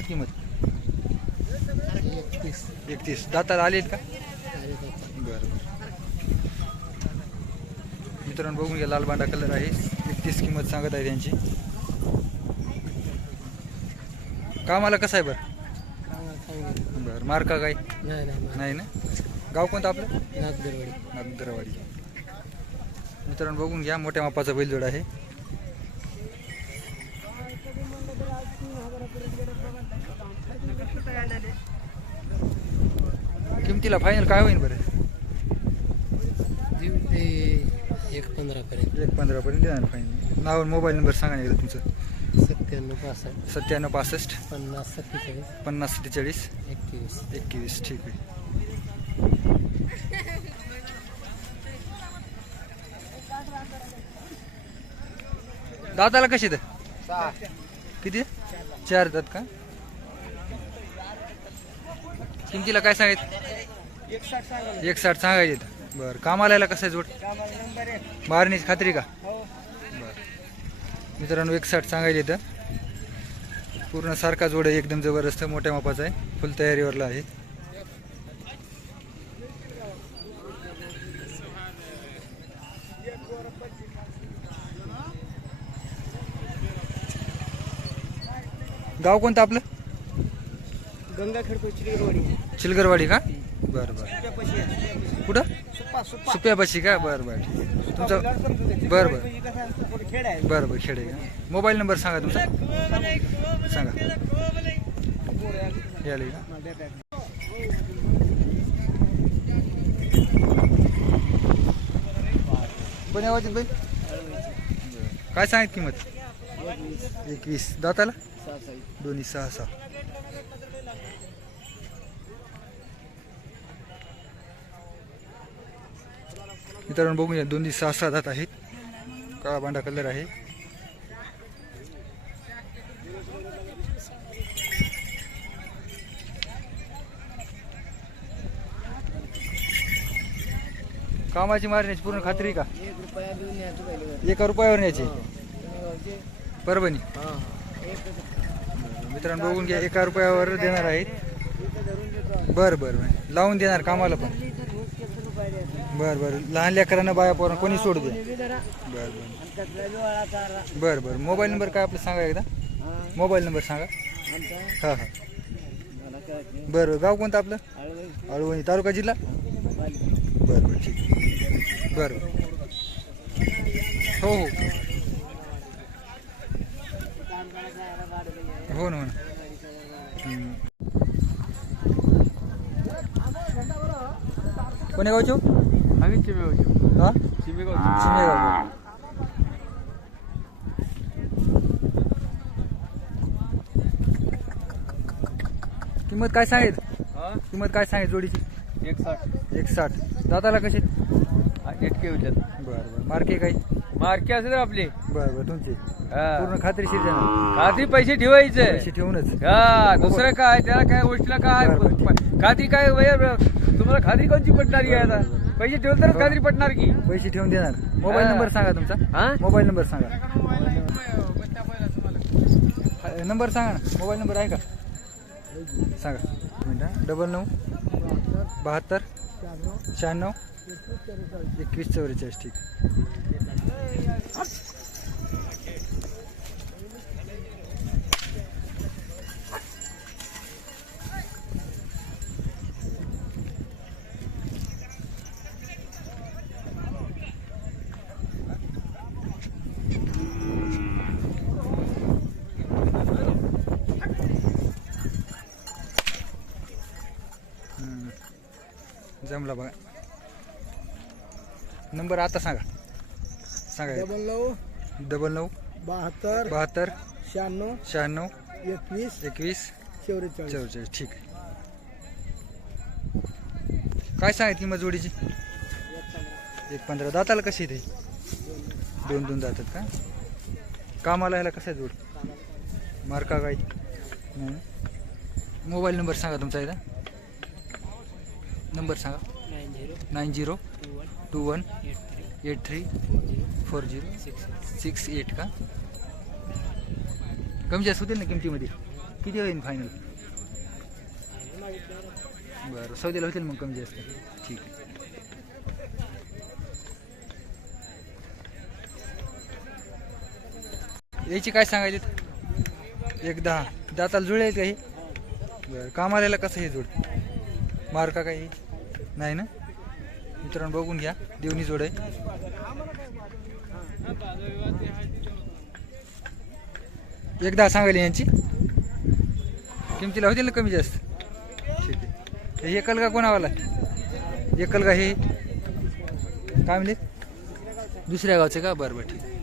काय किंमत एकतीस. एकतीस. दाताला आलेत का? त्याचा. बरं. मित्रांनो बघून घ्या लाल बांडा कलर आहे. एकतीस किंमत सांगत आहे त्यांची. कामाला कसं आहे बरं. बरं. मार्का काय? नाही नाही नाही. नाही ना? गाव कोणतं आपलं? नागदरवाडी. नागदरवाडी. मित्रांनो बघून घ्या. मोठ्या मापाचा बैलजोड आहे. किमतीला फायनल काय होईल बरं? एक पंधरापर्यंत एक पंधरापर्यंत देणार फायनल नाव आणि मोबाईल नंबर सांगा ना एकदा तुमचं. सत्त्याण्णव पासष्ट. सत्त्याण्णव पासष्ट. पन्नास सत्तेचाळीस. पन्नास सत्तेचाळीस. एकवीस. एकवीस ठीक आहे. दाताला कशी तर किती? चार दात का? किमतीला काय सांगायचं? एक साठ सांगायचे बरं कामाला यायला कसं आहे जोड? मारण्याची खात्री का? बरं. मित्रांनो एक साठ सांगायचे तर पूर्ण सारखा जोड आहे एकदम जबरदस्त मोठ्या मापाचा आहे. फुल तयारीवरला आहे. गाव कोणतं आपलं? गंगाखेड चिरवाडी चिलगरवाडी. का? बरं बरं. कुठं? सुप्यापाशी का? बरं बरं. आहे. तुमचं बरं बरं. बरं बरं खेडे का? मोबाईल नंबर सांगा तुमचा. सांगा. याले का? पण आवाज बाई? काय सांगत किंमत? एकवीस. दाताला? दोन्ही सहा सहा मित्रांनो बघून या दोन्ही सहा सहा दात आहेत. काळा बांडा कलर आहे. कामाची मारण्याची पूर्ण खात्री का? एक रुपयावर न्यायची? परभणी. मित्रांनो बघून घ्या एका रुपयावर देणार आहेत. बरं बरं लावून देणार कामाला पण. बरं बरं. लहान लेकरांना बाया पोरांना कोणी सोडू दे? बरं बरं. बरं बरं. मोबाईल नंबर काय आपलं सांगा एकदा? मोबाईल नंबर सांगा. हां हां. बरं बरं. गाव कोणतं आपलं? अळवणी तालुका जिल्हा? बरं बरं. ठीक बरं. हो हो. हो ना हो ना. कोण्या गावचे? हो? आम्ही चिमेगावचे. हा? चिमेगाव चिमेगाव किंमत काय सांगेल? किंमत काय सांगेल जोडीची? एक साठ एक साठ दाताला कशी इतके होतात बरं बरं. मार्के काय मार्के असेल आपले. बरं बरं तुमचे. पूर्ण खात्रीशीर देणार खात्री पैसे ठेवायचे. पैसे ठेवूनच. हा दुसरं काय त्याला काय गोष्टीला काय बरं. खात्री काय वय- तुम्हाला खात्री कोणची पटणारी आहे आता? पैसे ठेवलं तरच खात्री पटणार की. पैसे ठेवून देणार. मोबाईल हा. नंबर सांगा तुमचा. हा? मोबाईल नंबर सांगा. नंबर सांगा ना. मोबाईल नंबर आहे का? सांगा. मिनटं डबल नऊ बहात्तर शहाण्णव एकवीस चौवेचाळीस ठीक हम्म. जमला बघा नंबर आता सांगा. सांगा डबल नऊ. डबल नऊ. बहात्तर. बहात्तर. शहाण्णव. शहाण्णव. एकवीस. एकवीस. चौवेचाळीस. चौवेचाळीस. ठीक. आहे काय सांगितली किंमत जोडीची? एक पंधरा. दाताला कशी ते? दोन दोन दातात का? कामाला ह्याला कसं आहे जोड? मार्का काय. मोबाईल नंबर सांगा तुमचा एकदा. नंबर सांगा. Nine zero nine zero two one two one eight three eight three four zero four zero six six eight का? कमी जास्त होतील ना किमतीमध्ये. किती होईल फायनल बरं सौद्याला होतील मग कमी जास्त ठीक. आहे याची काय सांगायचे एक दहा. दाताला जुळे आहेत काही बरं कामाला कसं हे जोड मार्का काही? नाही ना? मित्रांनो बघून घ्या. देवणी जोड आहे. एकदा सांगायला यांची. किमतीला होतील ना कमी जास्त? ठीक आहे. हे एकल का कोणावाला? एकल का हे? काय म्हणले? दुसऱ्या गावचं का? बरं बरं ठीक. आहे